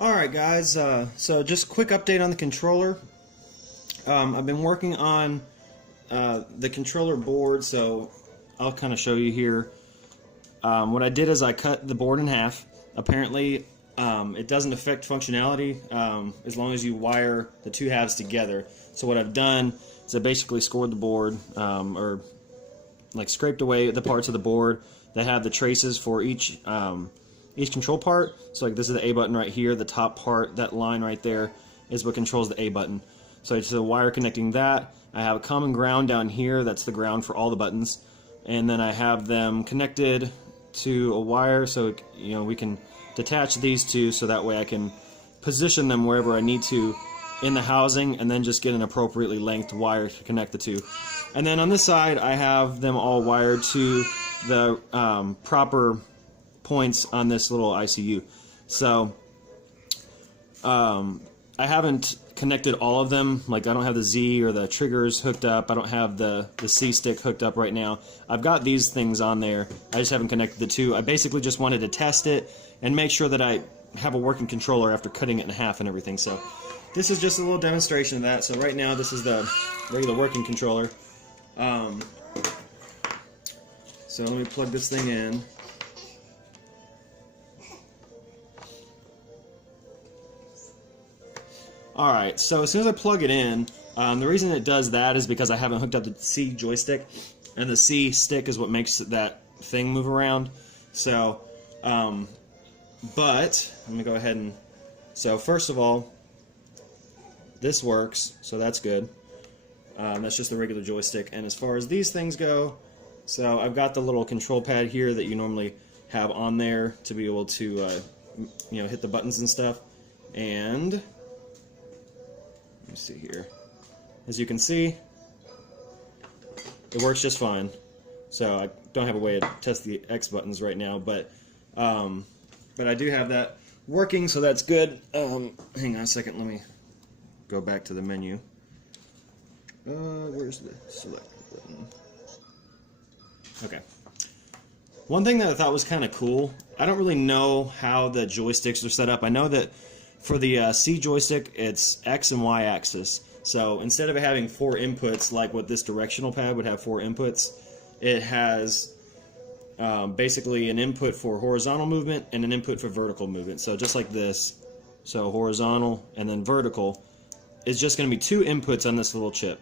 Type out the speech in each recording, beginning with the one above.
Alright guys, so just quick update on the controller. I've been working on the controller board, so I'll kind of show you here. What I did is I cut the board in half. Apparently it doesn't affect functionality as long as you wire the two halves together. So what I've done is I basically scored the board, or like scraped away the parts of the board that have the traces for each control part. So like this is the A button right here, the top part, that line right there is what controls the A button. So it's a wire connecting that. I have a common ground down here, that's the ground for all the buttons. And then I have them connected to a wire, so you know we can detach these two so that way I can position them wherever I need to in the housing, and then just get an appropriately length wire to connect the two. And then on this side I have them all wired to the proper points on this little ICU. So I haven't connected all of them. Like I don't have the Z or the triggers hooked up. I don't have the C stick hooked up right now. I've got these things on there. I just haven't connected the two. I basically just wanted to test it and make sure that I have a working controller after cutting it in half and everything. So this is just a little demonstration of that. So right now this is the regular working controller. So let me plug this thing in. Alright, so as soon as I plug it in, the reason it does that is because I haven't hooked up the C joystick, and the C stick is what makes that thing move around. So, but, let me go ahead and, so first of all, this works, so that's good. That's just the regular joystick. And as far as these things go, so I've got the little control pad here that you normally have on there to be able to, you know, hit the buttons and stuff. And let me see here. As you can see, it works just fine. So I don't have a way to test the X buttons right now, but I do have that working, so that's good. Hang on a second, let me go back to the menu. Where's the select button? Okay. One thing that I thought was kind of cool, I don't really know how the joysticks are set up. I know that for the C joystick, it's X and Y axis. So instead of having 4 inputs like what this directional pad would have 4 inputs, it has basically an input for horizontal movement and an input for vertical movement. So just like this, so horizontal and then vertical is just going to be 2 inputs on this little chip.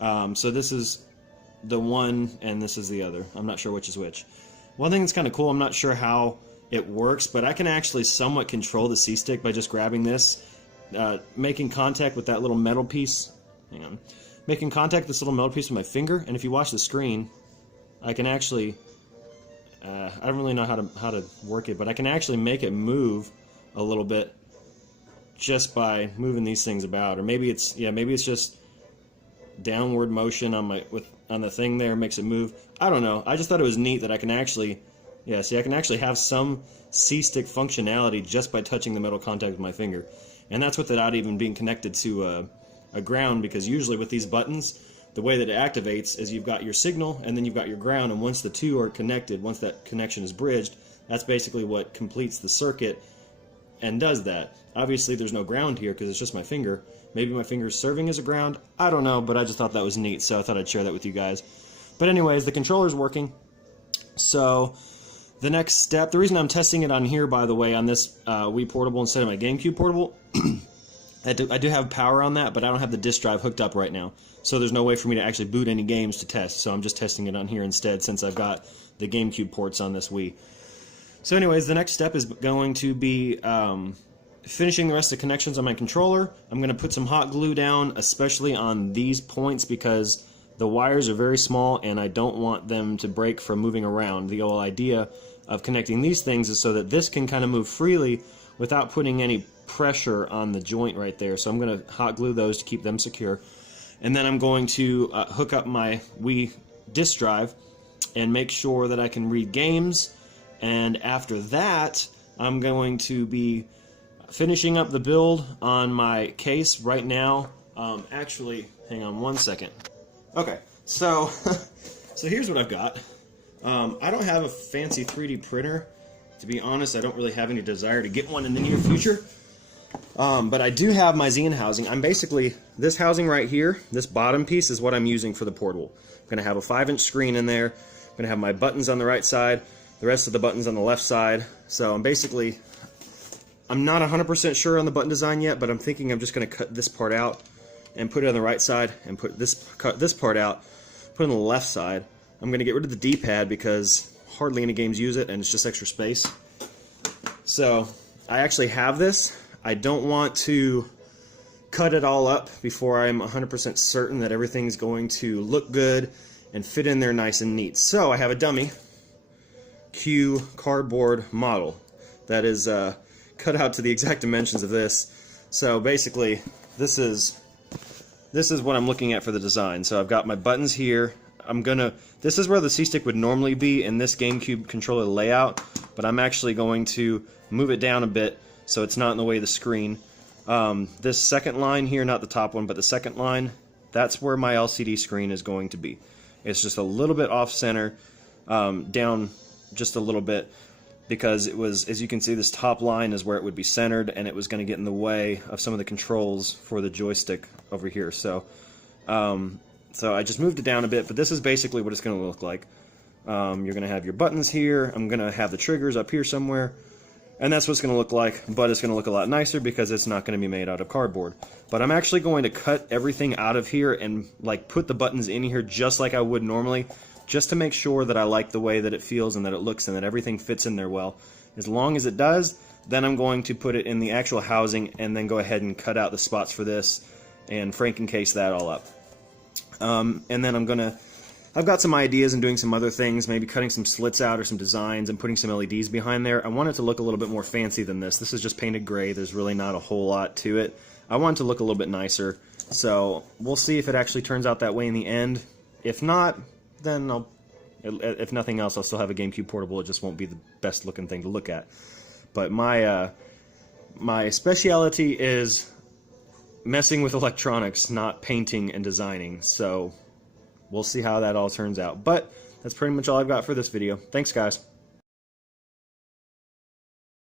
So this is the one and this is the other. I'm not sure which is which. One thing that's kind of cool, I'm not sure how it works, but I can actually somewhat control the C-stick by just grabbing this, making contact with that little metal piece. Hang on. Making contact with this little metal piece with my finger, and if you watch the screen, I can actually, I don't really know how to work it, but I can actually make it move a little bit just by moving these things about. Or maybe it's just downward motion on the thing there makes it move. I don't know. I just thought it was neat that I can actually, I can actually have some C-stick functionality just by touching the metal contact with my finger. And that's without even being connected to a ground, because usually with these buttons, the way that it activates is you've got your signal and then you've got your ground, and once the two are connected, once that connection is bridged, that's basically what completes the circuit and does that. Obviously there's no ground here because it's just my finger. Maybe my finger is serving as a ground. I don't know, but I just thought that was neat, so I thought I'd share that with you guys. But anyways, the controller's working. So the next step, the reason I'm testing it on here, by the way, on this Wii Portable instead of my GameCube Portable, I do have power on that, but I don't have the disk drive hooked up right now. So there's no way for me to actually boot any games to test, so I'm just testing it on here instead since I've got the GameCube ports on this Wii. So anyways, the next step is going to be finishing the rest of the connections on my controller. I'm going to put some hot glue down, especially on these points, because the wires are very small and I don't want them to break from moving around. The whole idea of connecting these things is so that this can kind of move freely without putting any pressure on the joint right there. So I'm going to hot glue those to keep them secure. And then I'm going to hook up my Wii disk drive and make sure that I can read games. And after that, I'm going to be finishing up the build on my case right now. Actually, hang on one second. Okay, so so here's what I've got. I don't have a fancy 3D printer. To be honest, I don't really have any desire to get one in the near future. But I do have my Xeon housing. I'm basically, this housing right here, this bottom piece is what I'm using for the portable. I'm going to have a 5-inch screen in there. I'm going to have my buttons on the right side, the rest of the buttons on the left side. So I'm basically, I'm not 100% sure on the button design yet, but I'm thinking I'm just going to cut this part out and put it on the right side, and cut this part out, put it on the left side. I'm going to get rid of the D-pad because hardly any games use it, and it's just extra space. So I actually have this. I don't want to cut it all up before I'm 100% certain that everything's going to look good and fit in there nice and neat. So I have a dummy Q cardboard model that is cut out to the exact dimensions of this. So basically, this is what I'm looking at for the design. So I've got my buttons here. This is where the C-stick would normally be in this GameCube controller layout, but I'm actually going to move it down a bit so it's not in the way of the screen. This second line here, not the top one, but the second line, that's where my LCD screen is going to be. It's just a little bit off center, down just a little bit, because it was, as you can see, this top line is where it would be centered, and it was going to get in the way of some of the controls for the joystick over here. So I just moved it down a bit, but this is basically what it's going to look like. You're going to have your buttons here. I'm going to have the triggers up here somewhere. And that's what it's going to look like, but it's going to look a lot nicer because it's not going to be made out of cardboard. But I'm actually going to cut everything out of here and like put the buttons in here just like I would normally, just to make sure that I like the way that it feels and that it looks and that everything fits in there well. As long as it does, then I'm going to put it in the actual housing and then go ahead and cut out the spots for this and Frankencase that all up. And then I've got some ideas and doing some other things, maybe cutting some slits out or some designs and putting some LEDs behind there. I want it to look a little bit more fancy than this. This is just painted gray. There's really not a whole lot to it. I want it to look a little bit nicer. So we'll see if it actually turns out that way in the end. If not, then if nothing else, I'll still have a GameCube portable. It just won't be the best looking thing to look at. But my speciality is messing with electronics, not painting and designing. So we'll see how that all turns out. But that's pretty much all I've got for this video. Thanks, guys.